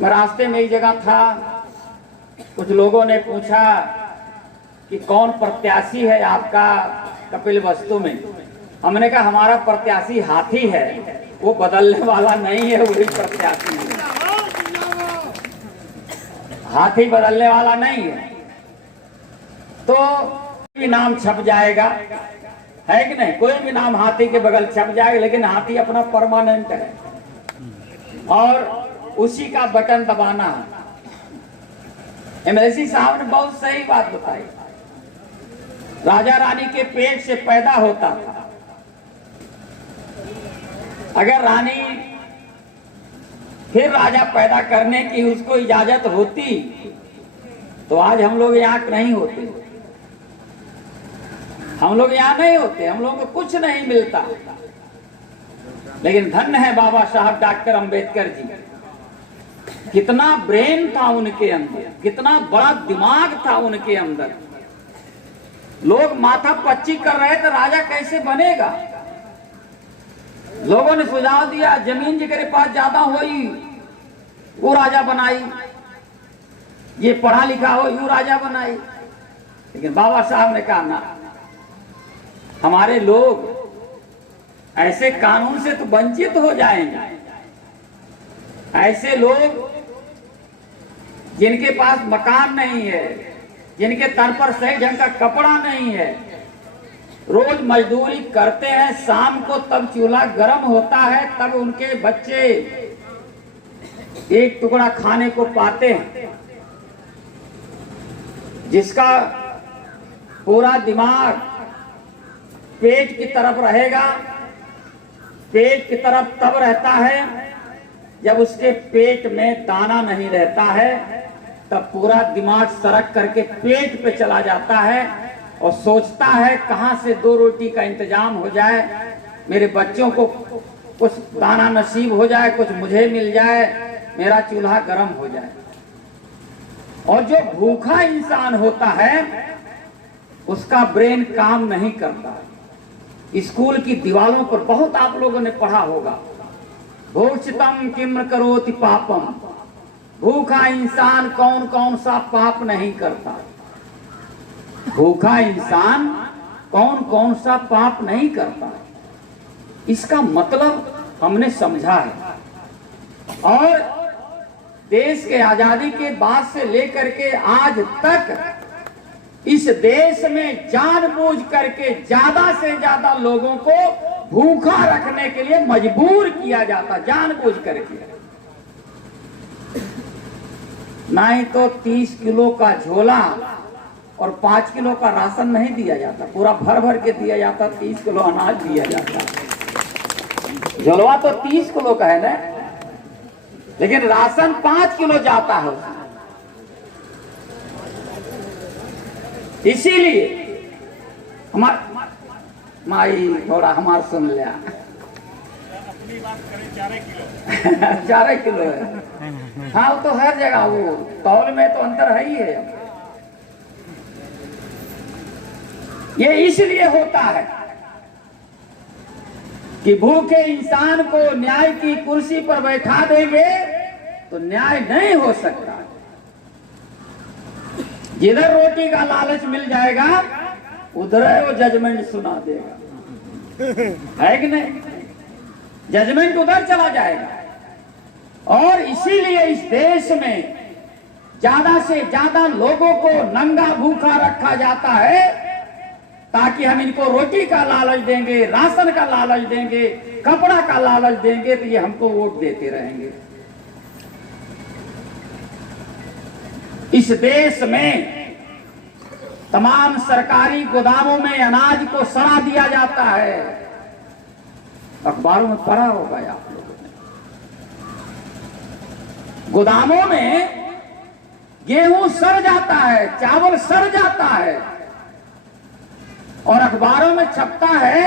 मैं रास्ते में एक जगह था, कुछ लोगों ने पूछा कि कौन प्रत्याशी है आपका कपिल वस्तु में। हमने कहा हमारा प्रत्याशी हाथी है, वो बदलने वाला नहीं है, वही प्रत्याशी है। हाथी बदलने वाला नहीं है। तो भी नाम छप जाएगा, है कि नहीं? कोई भी नाम हाथी के बगल छप जाएगा, लेकिन हाथी अपना परमानेंट है और उसी का बटन दबाना है। एमएलसी साहब ने बहुत सही बात बताई। राजा रानी के पेट से पैदा होता था। अगर रानी फिर राजा पैदा करने की उसको इजाजत होती तो आज हम लोग यहाँ नहीं होते, हम लोग यहाँ नहीं होते, हम लोगों को कुछ नहीं मिलता। लेकिन धन्य है बाबा साहब डॉक्टर अंबेडकर जी, कितना ब्रेन था उनके अंदर, कितना बड़ा दिमाग था उनके अंदर। लोग माथा पच्ची कर रहे थे राजा कैसे बनेगा। लोगों ने सुझाव दिया जमीन जिसके पास ज्यादा होई वो राजा बनाई, ये पढ़ा लिखा हो यू राजा बनाई। लेकिन बाबा साहब ने कहा ना, हमारे लोग ऐसे कानून से तो वंचित हो जाएंगे। ऐसे लोग जिनके पास मकान नहीं है, जिनके तन पर सही ढंग का कपड़ा नहीं है, रोज मजदूरी करते हैं, शाम को तब चूल्हा गर्म होता है, तब उनके बच्चे एक टुकड़ा खाने को पाते हैं। जिसका पूरा दिमाग पेट की तरफ रहेगा, पेट की तरफ तब रहता है जब उसके पेट में दाना नहीं रहता है, तब पूरा दिमाग सरक करके पेट पे चला जाता है और सोचता है कहां से दो रोटी का इंतजाम हो जाए, मेरे बच्चों को कुछ दाना नसीब हो जाए, कुछ मुझे मिल जाए, मेरा चूल्हा गर्म हो जाए। और जो भूखा इंसान होता है उसका ब्रेन काम नहीं करता। स्कूल की दीवारों पर बहुत आप लोगों ने पढ़ा होगा, भोक्षितम किम करोति पापम, भूखा इंसान कौन कौन सा पाप नहीं करता। भूखा इंसान कौन कौन सा पाप नहीं करता, इसका मतलब हमने समझा है। और देश के आजादी के बाद से लेकर के आज तक इस देश में जानबूझ करके ज्यादा से ज्यादा लोगों को भूखा रखने के लिए मजबूर किया जाता, जानबूझ करके। नहीं तो 30 किलो का झोला और 5 किलो का राशन नहीं दिया जाता, पूरा भर भर के दिया जाता, 30 किलो अनाज दिया जाता। झोलवा तो 30 किलो का है ना, लेकिन राशन 5 किलो जाता है। इसीलिए माई थोड़ा हमार सुन लिया, अपनी बात करें 4 किलो है। हाँ वो तो हर जगह, वो तौल में तो अंतर है ही है। ये इसलिए होता है कि भूखे इंसान को न्याय की कुर्सी पर बैठा देंगे तो न्याय नहीं हो सकता। जिधर रोटी का लालच मिल जाएगा उधर वो जजमेंट सुना देगा, है कि नहीं? जजमेंट उधर चला जाएगा। और इसीलिए इस देश में ज्यादा से ज्यादा लोगों को नंगा भूखा रखा जाता है, ताकि हम इनको रोटी का लालच देंगे, राशन का लालच देंगे, कपड़ा का लालच देंगे तो ये हमको वोट देते रहेंगे। इस देश में तमाम सरकारी गोदामों में अनाज को सड़ा दिया जाता है, अखबारों में पढ़ा होगा आप लोगों ने। गोदामों में गेहूं सड़ जाता है, चावल सड़ जाता है, और अखबारों में छपता है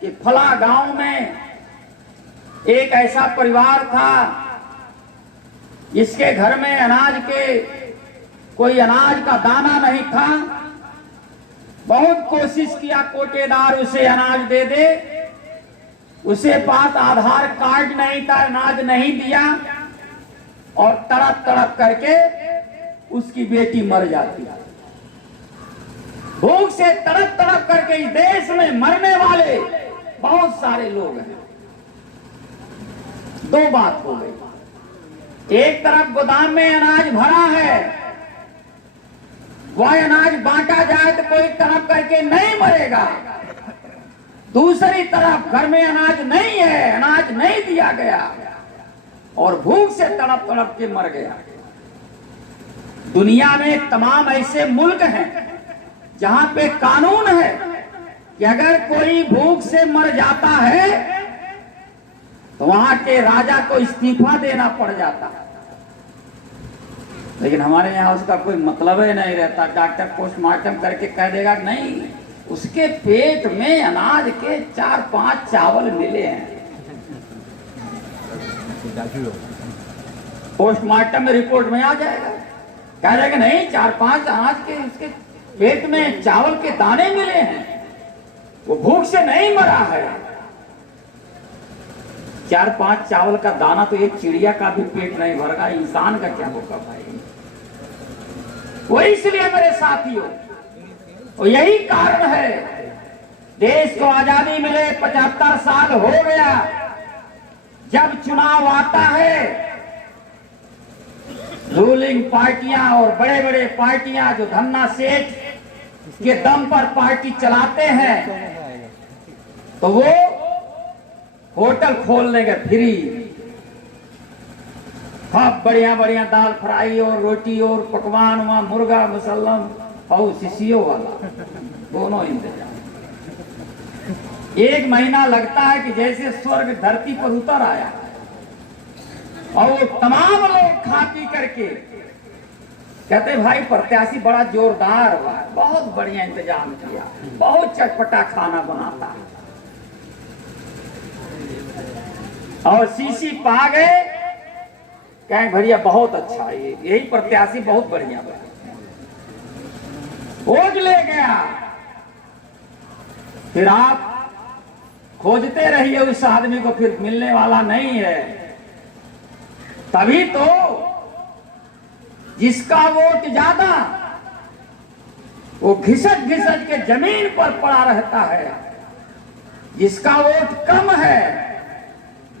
कि फला गांव में एक ऐसा परिवार था जिसके घर में अनाज के कोई अनाज का दाना नहीं था, बहुत कोशिश किया कोटेदार उसे अनाज दे दे, उसे पास आधार कार्ड नहीं था, अनाज नहीं दिया, और तड़प तड़प करके उसकी बेटी मर जाती है। भूख से तड़प तड़प करके इस देश में मरने वाले बहुत सारे लोग हैं। दो बात हो गई, एक तरफ गोदाम में अनाज भरा है, वह अनाज बांटा जाए तो कोई तड़प करके नहीं मरेगा। दूसरी तरफ घर में अनाज नहीं है, अनाज नहीं दिया गया और भूख से तड़प तड़प के मर गया। दुनिया में तमाम ऐसे मुल्क हैं जहां पे कानून है कि अगर कोई भूख से मर जाता है तो वहां के राजा को इस्तीफा देना पड़ जाता है। लेकिन हमारे यहाँ उसका कोई मतलब ही नहीं रहता। डॉक्टर पोस्टमार्टम करके कह देगा नहीं, उसके पेट में अनाज के 4-5 चावल मिले हैं। पोस्टमार्टम में रिपोर्ट में आ जाएगा, कह देगा नहीं 4-5 अनाज के उसके पेट में चावल के दाने मिले हैं, वो भूख से नहीं मरा है। 4-5 चावल का दाना तो एक चिड़िया का भी पेट नहीं भरगा, इंसान का क्या होगा भाई। वो इसलिए मेरे साथियों, और यही कारण है देश को आजादी मिले 75 साल हो गया, जब चुनाव आता है रूलिंग पार्टियां और बड़े बड़े पार्टियां जो धन्ना सेठ के दम पर पार्टी चलाते हैं तो वो होटल खोल लेंगे फ्री, खूब बढ़िया बढ़िया दाल फ्राई और रोटी और पकवान, वहां मुर्गा मुसल्लम और शिशियों वाला दोनों इंतजाम। 1 महीना लगता है कि जैसे स्वर्ग धरती पर उतर आया और वो तमाम लोग खा पी करके कहते भाई प्रत्याशी बड़ा जोरदार हुआ, बहुत बढ़िया इंतजाम किया, बहुत चटपटा खाना बनाता है। और सीसी पा गए, कहें भैया बहुत अच्छा है, यही प्रत्याशी बहुत बढ़िया बना, वोट ले गया। फिर आप खोजते रहिए उस आदमी को, फिर मिलने वाला नहीं है। तभी तो जिसका वोट ज्यादा वो घिसट घिसट के जमीन पर पड़ा रहता है, जिसका वोट कम है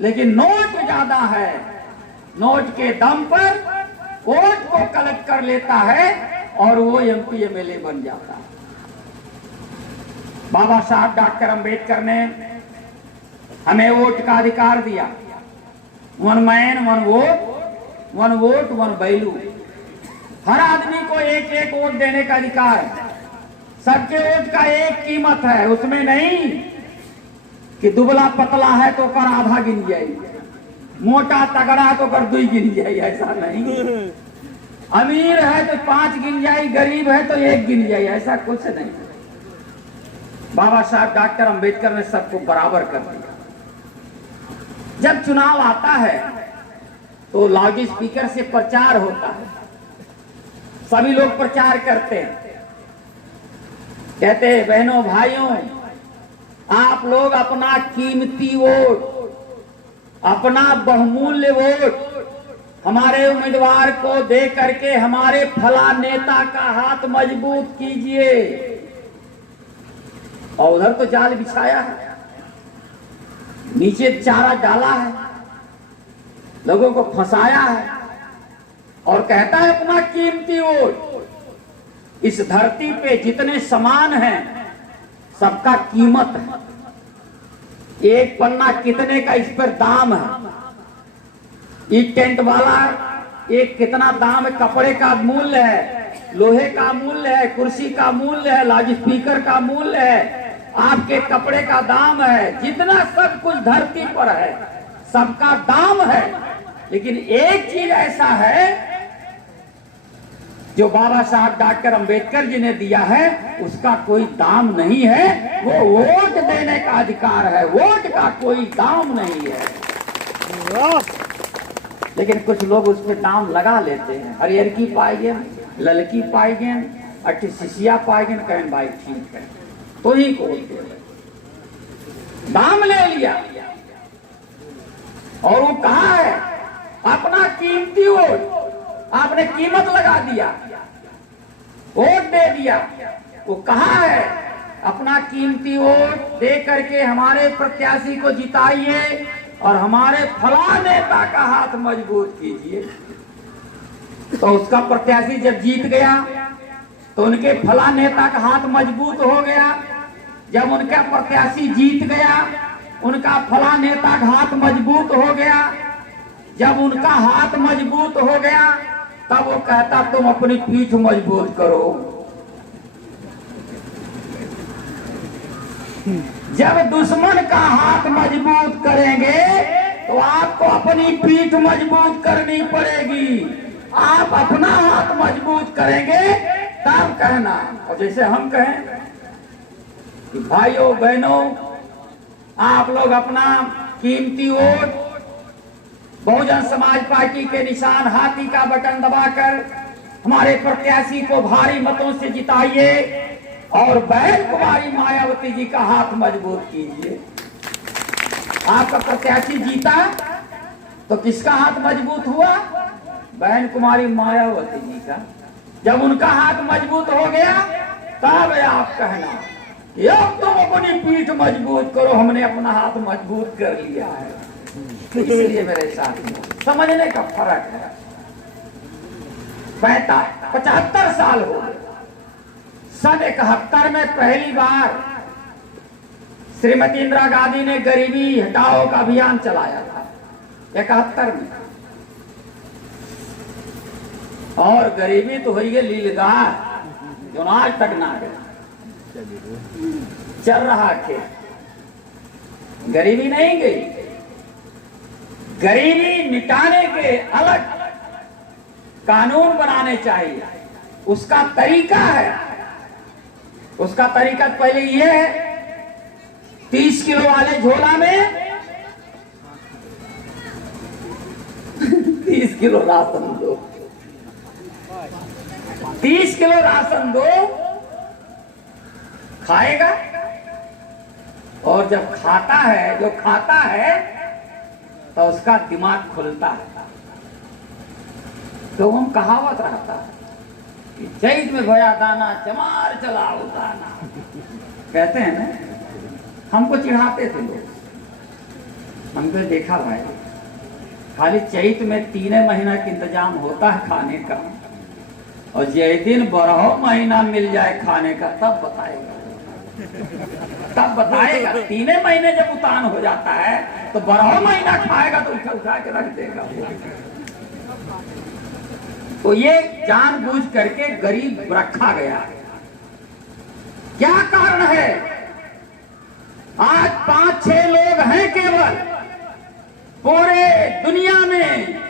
लेकिन नोट ज्यादा है, नोट के दम पर वोट को कलेक्ट कर लेता है और वो एमपी एमएलए बन जाता है। बाबा साहब डॉक्टर अंबेडकर ने हमें वोट का अधिकार दिया। 1 मैन 1 वोट, 1 वोट 1 वैल्यू। हर आदमी को एक एक वोट देने का अधिकार है। सबके वोट का एक कीमत है, उसमें नहीं कि दुबला पतला है तो कर आधा गिन जाए, मोटा तगड़ा तो कर 2 गिन जाए, ऐसा नहीं। अमीर है तो 5 गिन जाए, गरीब है तो 1 गिन जाए, ऐसा कुछ नहीं। बाबा साहब डॉक्टर अंबेडकर ने सबको बराबर कर दिया। जब चुनाव आता है तो लाउड स्पीकर से प्रचार होता है, सभी लोग प्रचार करते हैं, कहते हैं बहनों भाइयों आप लोग अपना कीमती वोट, अपना बहुमूल्य वोट हमारे उम्मीदवार को दे करके हमारे फला नेता का हाथ मजबूत कीजिए। और उधर तो जाल बिछाया है, नीचे चारा डाला है, लोगों को फंसाया है और कहता है अपना कीमती वोट। इस धरती पे जितने सामान हैं सबका कीमत है, एक पन्ना कितने का इस पर दाम है। एक टेंट वाला एक कितना दाम है, कपड़े का मूल्य है, लोहे का मूल्य है, कुर्सी का मूल्य है, लाउड स्पीकर का मूल्य है, आपके कपड़े का दाम है, जितना सब कुछ धरती पर है सबका दाम है। लेकिन एक चीज ऐसा है जो बाबा साहब डॉक्टर अंबेडकर जी ने दिया है, उसका कोई दाम नहीं है, वो वोट देने का अधिकार है। वोट का कोई दाम नहीं है। लेकिन कुछ लोग उस पर दाम लगा लेते हैं, हरियर की पाएगे, ललकी पाएगे, अटिसिया पाएगे, कहें भाई ठीक है तो ही को दाम ले लिया। और वो कहा है अपना कीमती वोट आपने कीमत लगा दिया, वोट दे दिया। वो कहा है अपना कीमती वोट दे करके हमारे प्रत्याशी को जिताइए और हमारे फलां नेता का हाथ मजबूत कीजिए। तो उसका प्रत्याशी जब जीत गया तो उनके फलां नेता का हाथ मजबूत हो गया। जब उनका प्रत्याशी जीत गया, उनका फलां नेता का हाथ मजबूत हो गया। जब उनका हाथ मजबूत हो गया तब वो कहता तुम अपनी पीठ मजबूत करो। जब दुश्मन का हाथ मजबूत करेंगे तो आपको अपनी पीठ मजबूत करनी पड़ेगी। आप अपना हाथ मजबूत करेंगे तब कहना। और जैसे हम कहें कि भाइयों बहनों, आप लोग अपना कीमती वोट बहुजन समाज पार्टी के निशान हाथी का बटन दबाकर हमारे प्रत्याशी को भारी मतों से जिताइए और बहन कुमारी मायावती जी का हाथ मजबूत कीजिए। आपका प्रत्याशी जीता तो किसका हाथ मजबूत हुआ? बहन कुमारी मायावती जी का। जब उनका हाथ मजबूत हो गया तब आप कहना कि अब तुम अपनी पीठ मजबूत करो, हमने अपना हाथ मजबूत कर लिया है। इसलिए मेरे साथ समझने का फर्क है। 75 साल हो गए। सन 71 में पहली बार श्रीमती इंदिरा गांधी ने गरीबी हटाओ का अभियान चलाया था 71 में। और गरीबी तो हुई है लीलगार जो आज तक ना गया, चल रहा थे। गरीबी नहीं गई। गरीबी मिटाने के अलग कानून बनाने चाहिए। उसका तरीका है, उसका तरीका पहले ये है 30 किलो वाले झोला में 30 किलो राशन दो, 30 किलो राशन दो, खाएगा। और जब खाता है, जो खाता है तो उसका दिमाग खुलता है। तो हम कहावत रहता है कि चैत में भया दाना चमार चलाओ दाना, कहते हैं ना। हमको चिढ़ाते थे लोग, हमको देखा भाई खाली चैत में 3 महीना का इंतजाम होता है खाने का, और जिस दिन 12 महीना मिल जाए खाने का तब बताएगा, तब बताएगा। 3 महीने जब उतान हो जाता है तो 12 महीना खाएगा तो उठा उठा के रख देगा। तो ये जानबूझ करके गरीब रखा गया। क्या कारण है? आज 5-6 लोग हैं केवल पूरे दुनिया में।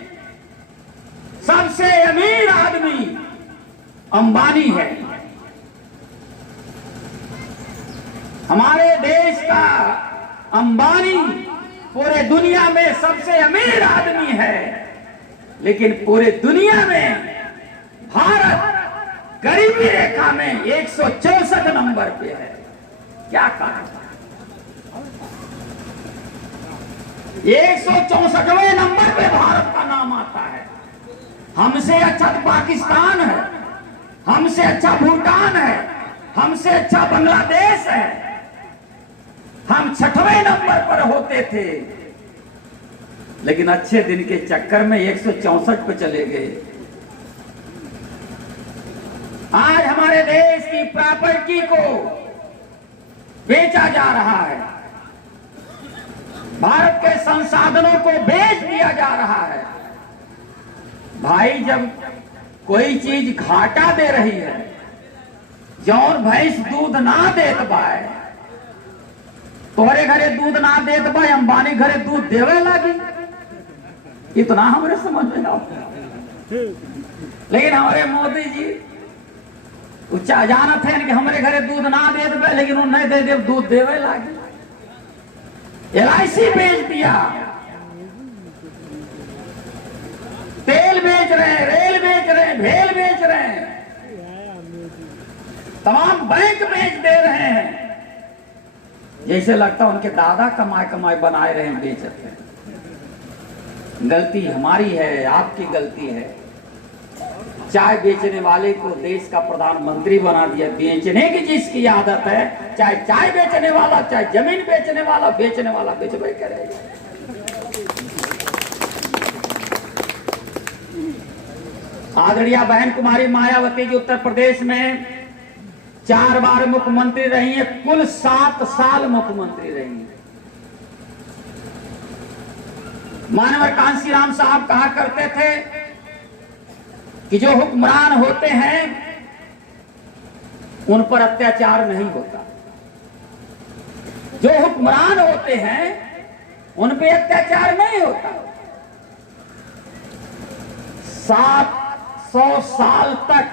सबसे अमीर आदमी अंबानी है। हमारे देश का अंबानी पूरे दुनिया में सबसे अमीर आदमी है, लेकिन पूरे दुनिया में भारत गरीबी रेखा में 164 नंबर पे है। क्या कारण? 164वें नंबर पे भारत का नाम आता है। हमसे अच्छा तो पाकिस्तान है, हमसे अच्छा भूटान है, हमसे अच्छा बांग्लादेश है। हम 6वें नंबर पर होते थे, लेकिन अच्छे दिन के चक्कर में 164 पे चले गए। आज हमारे देश की प्रॉपर्टी को बेचा जा रहा है, भारत के संसाधनों को बेच दिया जा रहा है। भाई जब कोई चीज घाटा दे रही है, जौन भैंस दूध ना देत बाय, तोहरे घरे दूध ना देत बाय, अंबानी घरे दूध देवे लगी। इतना हमारे समझ में आता। लेकिन हमारे मोदी जी उच्चा जानत है कि हमारे घरे दूध ना दे दे, लेकिन वो नहीं दे दे दूध देवे लागे। LIC बेच दिया, तेल बेच रहे हैं, रेल बेच रहे हैं, भेल बेच रहे हैं, तमाम बैंक बेच दे रहे हैं। जैसे लगता उनके दादा कमाए कमाए बनाए रहे हैं, बेचते हैं। गलती हमारी है, आपकी गलती है। चाय बेचने वाले को देश का प्रधानमंत्री बना दिया, बेचने की जिसकी आदत है, चाहे चाय बेचने वाला, चाहे जमीन बेचने वाला बेचबे करेगा। आदरणीय बहन कुमारी मायावती जी उत्तर प्रदेश में 4 बार मुख्यमंत्री रही है, कुल 7 साल मुख्यमंत्री रही है। मानवर कांशीराम साहब कहा करते थे कि जो हुक्मरान होते हैं उन पर अत्याचार नहीं होता, जो हुक्मरान होते हैं उन पे अत्याचार नहीं होता। 700 साल तक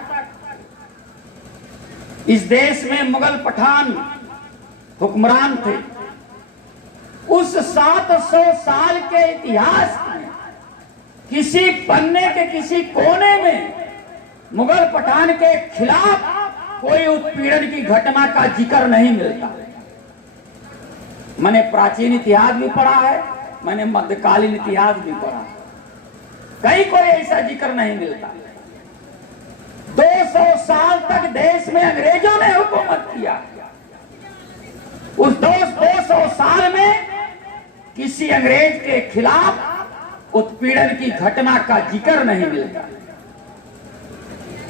इस देश में मुगल पठान हुक्मरान थे। उस 700 साल के इतिहास में किसी पन्ने के किसी कोने में मुगल पठान के खिलाफ कोई उत्पीड़न की घटना का जिक्र नहीं मिलता। मैंने प्राचीन इतिहास भी पढ़ा है, मैंने मध्यकालीन इतिहास भी पढ़ा है, कहीं कोई ऐसा जिक्र नहीं मिलता। 200 साल तक देश में अंग्रेजों ने हुकूमत किया। उस 200 साल में किसी अंग्रेज के खिलाफ उत्पीड़न की घटना का जिक्र नहीं मिलता।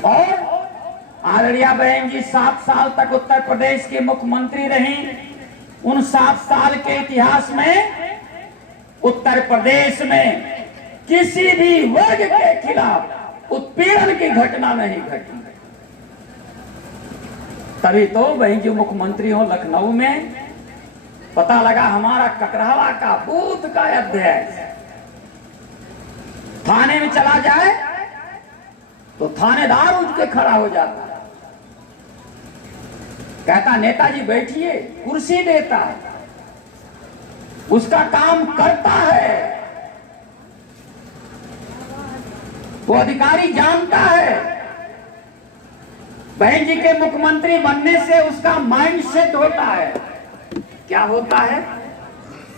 और आदरणीय बहन जी 7 साल तक उत्तर प्रदेश के मुख्यमंत्री रही। उन 7 साल के इतिहास में उत्तर प्रदेश में किसी भी वर्ग के खिलाफ उत्पीड़न की घटना नहीं घटी। तभी तो बहन जी मुख्यमंत्री हो लखनऊ में, पता लगा हमारा कटरावा का बूथ का अध्यक्ष थाने में चला जाए तो थानेदार उठ के खड़ा हो जाता है, कहता नेताजी बैठिए, कुर्सी देता है, उसका काम करता है, वो अधिकारी जानता है। बहन जी के मुख्यमंत्री बनने से उसका माइंड सेट होता है। क्या होता है?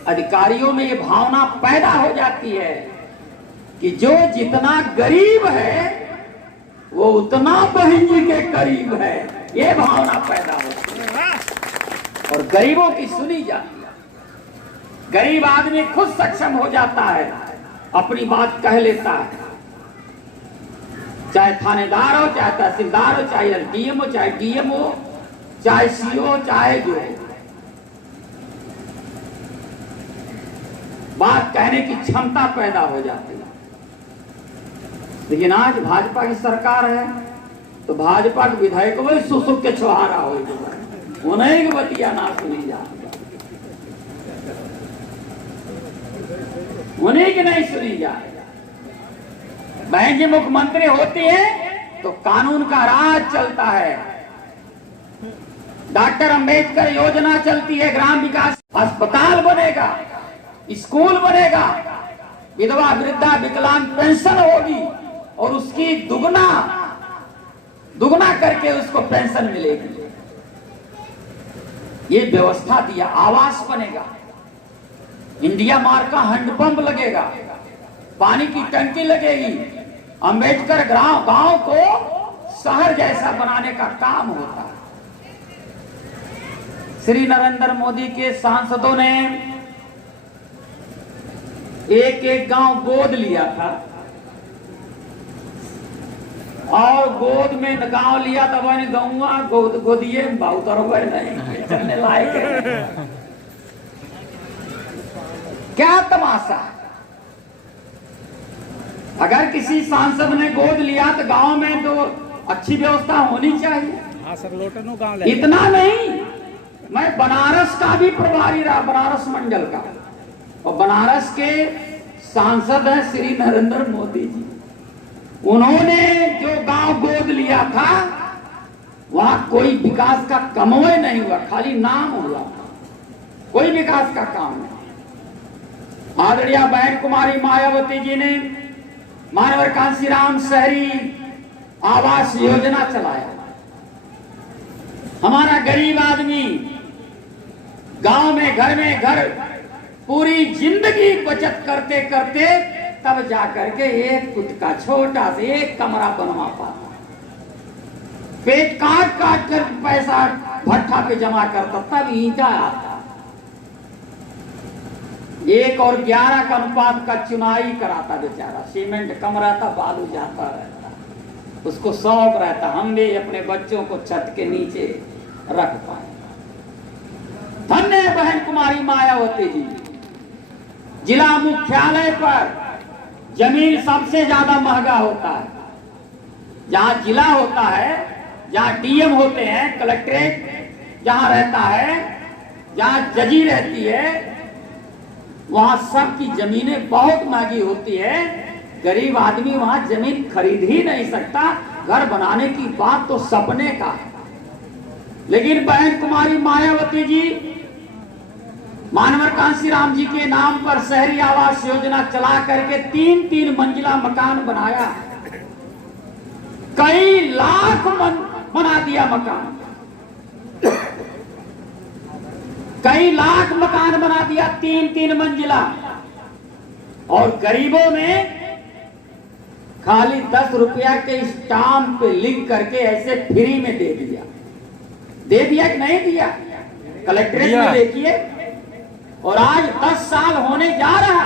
अधिकारियों में ये भावना पैदा हो जाती है कि जो जितना गरीब है वो उतना बहन जी के करीब है, ये भावना पैदा होती है और गरीबों की सुनी जाती है। गरीब आदमी खुद सक्षम हो जाता है, अपनी बात कह लेता है, चाहे थानेदार हो, चाहे तहसीलदार हो, चाहे एसडीएम हो, चाहे डीएम हो, चाहे सीओ, चाहे जो हो, बात कहने की क्षमता पैदा हो जाती है। लेकिन आज भाजपा की सरकार है तो भाजपा के विधायक वही सुसुक के छुहारा हो, उन्हें की बतिया ना सुनी जाती, उन्हीं की नहीं सुनी जाए। बहन जी मुख्यमंत्री होती है तो कानून का राज चलता है। डॉक्टर अंबेडकर योजना चलती है, ग्राम विकास अस्पताल बनेगा, स्कूल बनेगा, विधवा वृद्धा विकलांग पेंशन होगी और उसकी दुगना करके उसको पेंशन मिलेगी। ये व्यवस्था दिया। आवास बनेगा, इंडिया मार्क का हैंडपंप लगेगा, पानी की टंकी लगेगी। अंबेडकर गांव को शहर जैसा बनाने का काम होता है। श्री नरेंद्र मोदी के सांसदों ने एक गांव गोद लिया था और गोद में गांव लिया तब गौवा गोदिए बहुत नहीं चलने लायक है। क्या तमाशा! अगर किसी सांसद ने गोद लिया तो गांव में तो अच्छी व्यवस्था होनी चाहिए। हाँ सर, लोटनो गांव इतना नहीं, मैं बनारस का भी प्रभारी रहा, बनारस मंडल का, और बनारस के सांसद हैं श्री नरेंद्र मोदी जी। उन्होंने जो गांव गोद लिया था वहां कोई विकास का कमोय नहीं हुआ, खाली नाम हुआ, कोई विकास का काम नहीं। आदरणीय बहन कुमारी मायावती जी ने मानवर कांशीराम शहरी आवास योजना चलाया। हमारा गरीब आदमी गांव में घर पूरी जिंदगी बचत करते करते तब जाकर के एक खुद का छोटा सा एक कमरा बनवा पाता। पेट काट काट कर पैसा भट्ठा पे जमा करता, तब ईंटा आता। 1 और 11 का अनुपात का चुनाई कराता बेचारा। सीमेंट कम रहता, बालू जाता रहता, उसको शौक रहता हम भी अपने बच्चों को छत के नीचे रख पाए। धन्य है बहन कुमारी मायावती जी। जिला मुख्यालय पर जमीन सबसे ज्यादा महंगा होता है। जहां जिला होता है, जहां डीएम होते हैं, कलेक्ट्रेट जहां रहता है, जहां जजी रहती है, वहां सबकी जमीनें बहुत महंगी होती है। गरीब आदमी वहां जमीन खरीद ही नहीं सकता। घर बनाने की बात तो सपने का है। लेकिन बहन कुमारी मायावती जी मानवर कांसी राम जी के नाम पर शहरी आवास योजना चला करके 3-3 मंजिला मकान बनाया। कई लाख बना दिया मकान, कई लाख मकान बना दिया 3-3 मंजिला। और गरीबों में खाली 10 रुपया के स्टाम्प पे लिख करके ऐसे फ्री में दे दिया। दे दिया कि नहीं दिया? कलेक्ट्रेट में देखिए। और आज 10 साल होने जा रहा,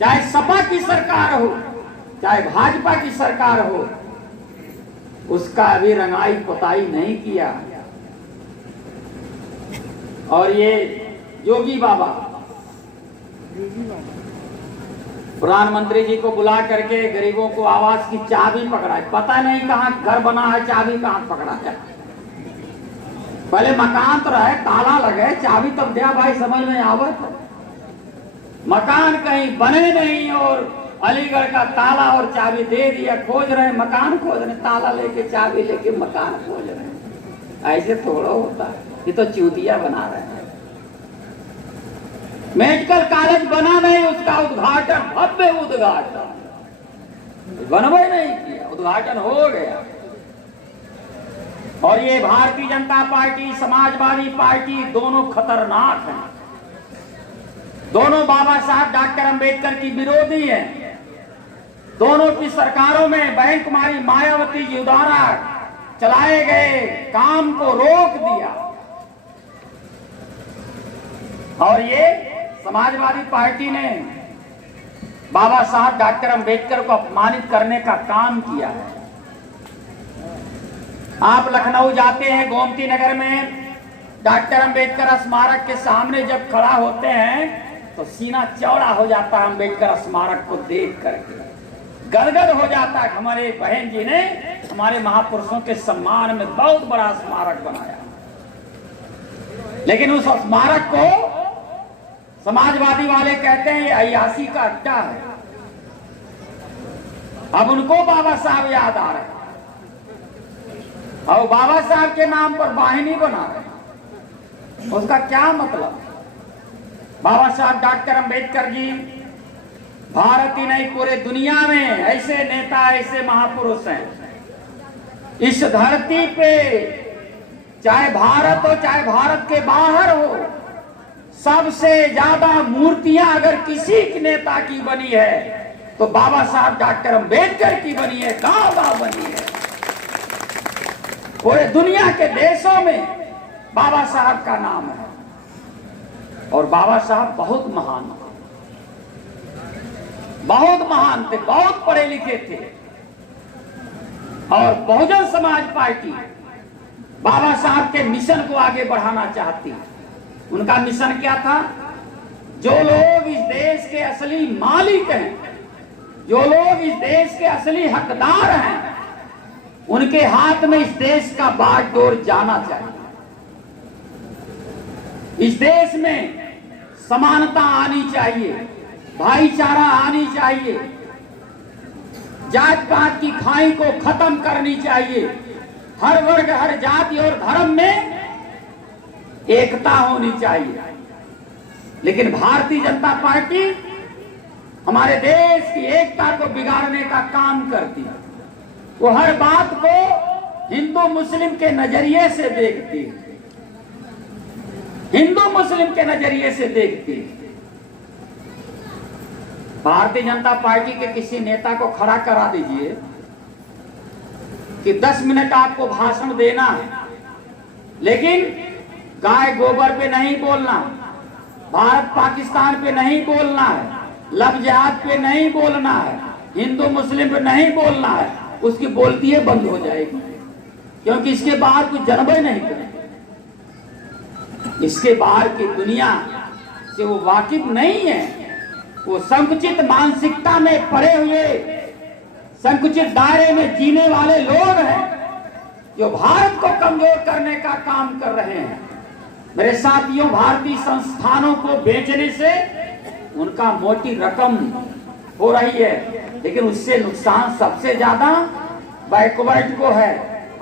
चाहे सपा की सरकार हो, चाहे भाजपा की सरकार हो, उसका अभी रंगाई पुताई नहीं किया। और ये योगी बाबा प्रधानमंत्री जी को बुला करके गरीबों को आवास की चाबी पकड़ाई। पता नहीं कहां घर बना है, चाबी कहां पकड़ा है। पहले मकान तो रहे, ताला लगे, चाबी तब दिया भाई, समझ में आवत। मकान कहीं बने नहीं और अलीगढ़ का ताला और चाबी दे दिया। खोज रहे मकान, खोज रहे ताला लेके चाबी लेके मकान खोज रहे। ऐसे थोड़ा होता है। ये तो चूतिया बना रहे हैं। मेडिकल कॉलेज बना नहीं, उसका उद्घाटन, भव्य उद्घाटन बनवा नहीं किया, उद्घाटन हो गया। और ये भारतीय जनता पार्टी, समाजवादी पार्टी दोनों खतरनाक हैं। दोनों बाबा साहब डॉक्टर अंबेडकर की विरोधी है। दोनों की सरकारों में बहन कुमारी मायावती जी द्वारा चलाए गए काम को रोक दिया। और ये समाजवादी पार्टी ने बाबा साहब डॉक्टर अंबेडकर को अपमानित करने का काम किया है। आप लखनऊ जाते हैं, गोमती नगर में डॉक्टर अंबेडकर स्मारक के सामने जब खड़ा होते हैं तो सीना चौड़ा हो जाता है। अंबेडकर स्मारक को देख करके गदगद हो जाता है। हमारे बहन जी ने हमारे महापुरुषों के सम्मान में बहुत बड़ा स्मारक बनाया। लेकिन उस स्मारक को समाजवादी वाले कहते हैं ये अय्यासी का अड्डा है। अब उनको बाबा साहब याद आ रहे हैं और बाबा साहब के नाम पर वाहिनी बना रहे। उसका क्या मतलब? बाबा साहब डॉक्टर अंबेडकर जी भारत ही नहीं पूरे दुनिया में ऐसे नेता, ऐसे महापुरुष हैं। इस धरती पे चाहे भारत हो चाहे भारत के बाहर हो, सबसे ज्यादा मूर्तियां अगर किसी की नेता की बनी है तो बाबा साहब डॉक्टर अंबेडकर की बनी है, गांव-गांव बनी है। पूरे दुनिया के देशों में बाबा साहब का नाम है। और बाबा साहब बहुत महान थे, बहुत महान थे, बहुत पढ़े लिखे थे। और बहुजन समाज पार्टी बाबा साहब के मिशन को आगे बढ़ाना चाहती। उनका मिशन क्या था? जो लोग इस देश के असली मालिक हैं, जो लोग इस देश के असली हकदार हैं, उनके हाथ में इस देश का बागडोर जाना चाहिए। इस देश में समानता आनी चाहिए, भाईचारा आनी चाहिए, जात पात की खाई को खत्म करनी चाहिए। हर वर्ग, हर जाति और धर्म में एकता होनी चाहिए। लेकिन भारतीय जनता पार्टी हमारे देश की एकता को बिगाड़ने का काम करती है। वो हर बात को हिंदू मुस्लिम के नजरिए से देखती है, हिंदू मुस्लिम के नजरिए से देखती है। भारतीय जनता पार्टी के किसी नेता को खड़ा करा दीजिए कि 10 मिनट आपको भाषण देना है, लेकिन गाय गोबर पे नहीं बोलना, भारत पाकिस्तान पे नहीं बोलना है, लव जिहाद पे नहीं बोलना है, हिंदू मुस्लिम पे नहीं बोलना है, उसकी बोलती है बंद हो जाएगी, क्योंकि इसके बाहर कुछ जन्म नहीं करेंगे। इसके बाहर की दुनिया से वो वाकिफ नहीं है। वो संकुचित मानसिकता में पड़े हुए, संकुचित दायरे में जीने वाले लोग हैं जो भारत को कमजोर करने का काम कर रहे हैं। मेरे साथियों, भारतीय संस्थानों को बेचने से उनका मोटी रकम हो रही है, लेकिन उससे नुकसान सबसे ज्यादा बैकवर्ड को है,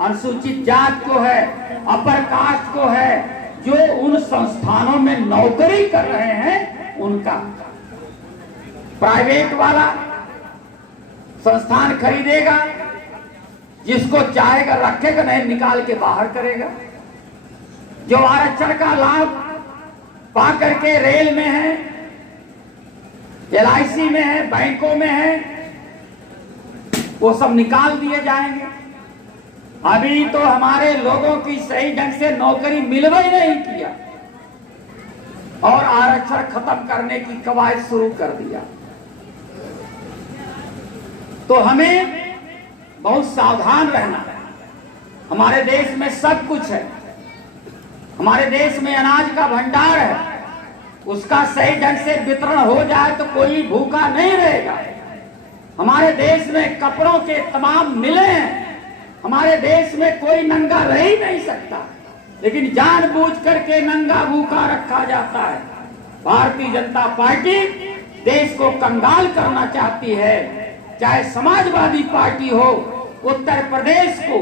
अनुसूचित जात को है, अपर कास्ट को है, जो उन संस्थानों में नौकरी कर रहे हैं उनका। प्राइवेट वाला संस्थान खरीदेगा, जिसको चाहेगा रखेगा, नहीं निकाल के बाहर करेगा। जो आरक्षण का लाभ पा करके रेल में है, LIC में है, बैंकों में है, वो सब निकाल दिए जाएंगे। अभी तो हमारे लोगों की सही ढंग से नौकरी मिलवा ही नहीं किया और आरक्षण खत्म करने की कवायद शुरू कर दिया। तो हमें बहुत सावधान रहना है। हमारे देश में सब कुछ है, हमारे देश में अनाज का भंडार है, उसका सही ढंग से वितरण हो जाए तो कोई भूखा नहीं रहेगा। हमारे देश में कपड़ों के तमाम मिले हैं, हमारे देश में कोई नंगा रह ही नहीं सकता, लेकिन जानबूझ करके नंगा भूखा रखा जाता है। भारतीय जनता पार्टी देश को कंगाल करना चाहती है। चाहे समाजवादी पार्टी हो, उत्तर प्रदेश को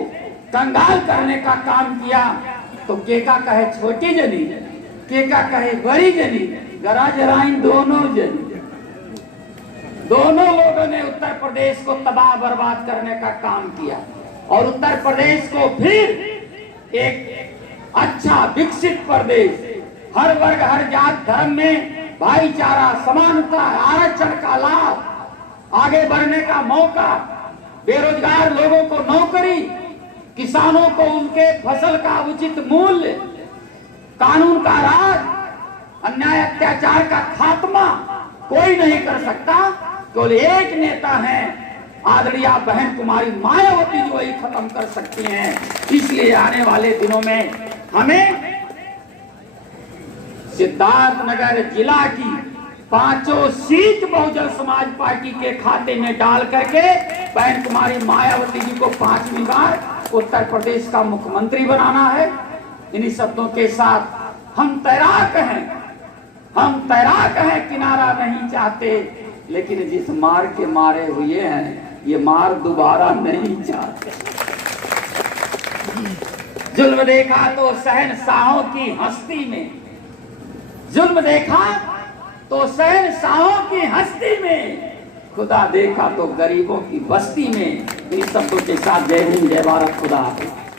कंगाल करने का काम किया तो केका कहे छोटी जनी, केका कहे बड़ी जनी, जरा जरा इन दोनों जनी, दोनों लोगों ने उत्तर प्रदेश को तबाह बर्बाद करने का काम किया और उत्तर प्रदेश को फिर एक अच्छा विकसित प्रदेश, हर वर्ग हर जात धर्म में भाईचारा, समानता, आरक्षण का लाभ, आगे बढ़ने का मौका, बेरोजगार लोगों को नौकरी, किसानों को उनके फसल का उचित मूल्य, कानून का राज, अन्याय अत्याचार का खात्मा कोई नहीं कर सकता। केवल एक नेता है, आदरणीय बहन कुमारी मायावती, जो ही खत्म कर सकती हैं। इसलिए आने वाले दिनों में हमें सिद्धार्थनगर जिला की 5 सीट बहुजन समाज पार्टी के खाते में डाल करके बहन कुमारी मायावती जी को 5वीं बार उत्तर प्रदेश का मुख्यमंत्री बनाना है। इन्हीं शब्दों के साथ हम तैराक हैं, हम तैराक हैं, किनारा नहीं चाहते, लेकिन जिस मार के मारे हुए हैं ये मार दोबारा नहीं चाहते। जुल्म देखा तो शहंशाहों की हस्ती में, जुल्म देखा तो शहंशाहों की हस्ती में, खुदा देखा तो गरीबों की बस्ती में। इन शब्दों के साथ जय हिंद, जय भारत, खुदा हाफिज।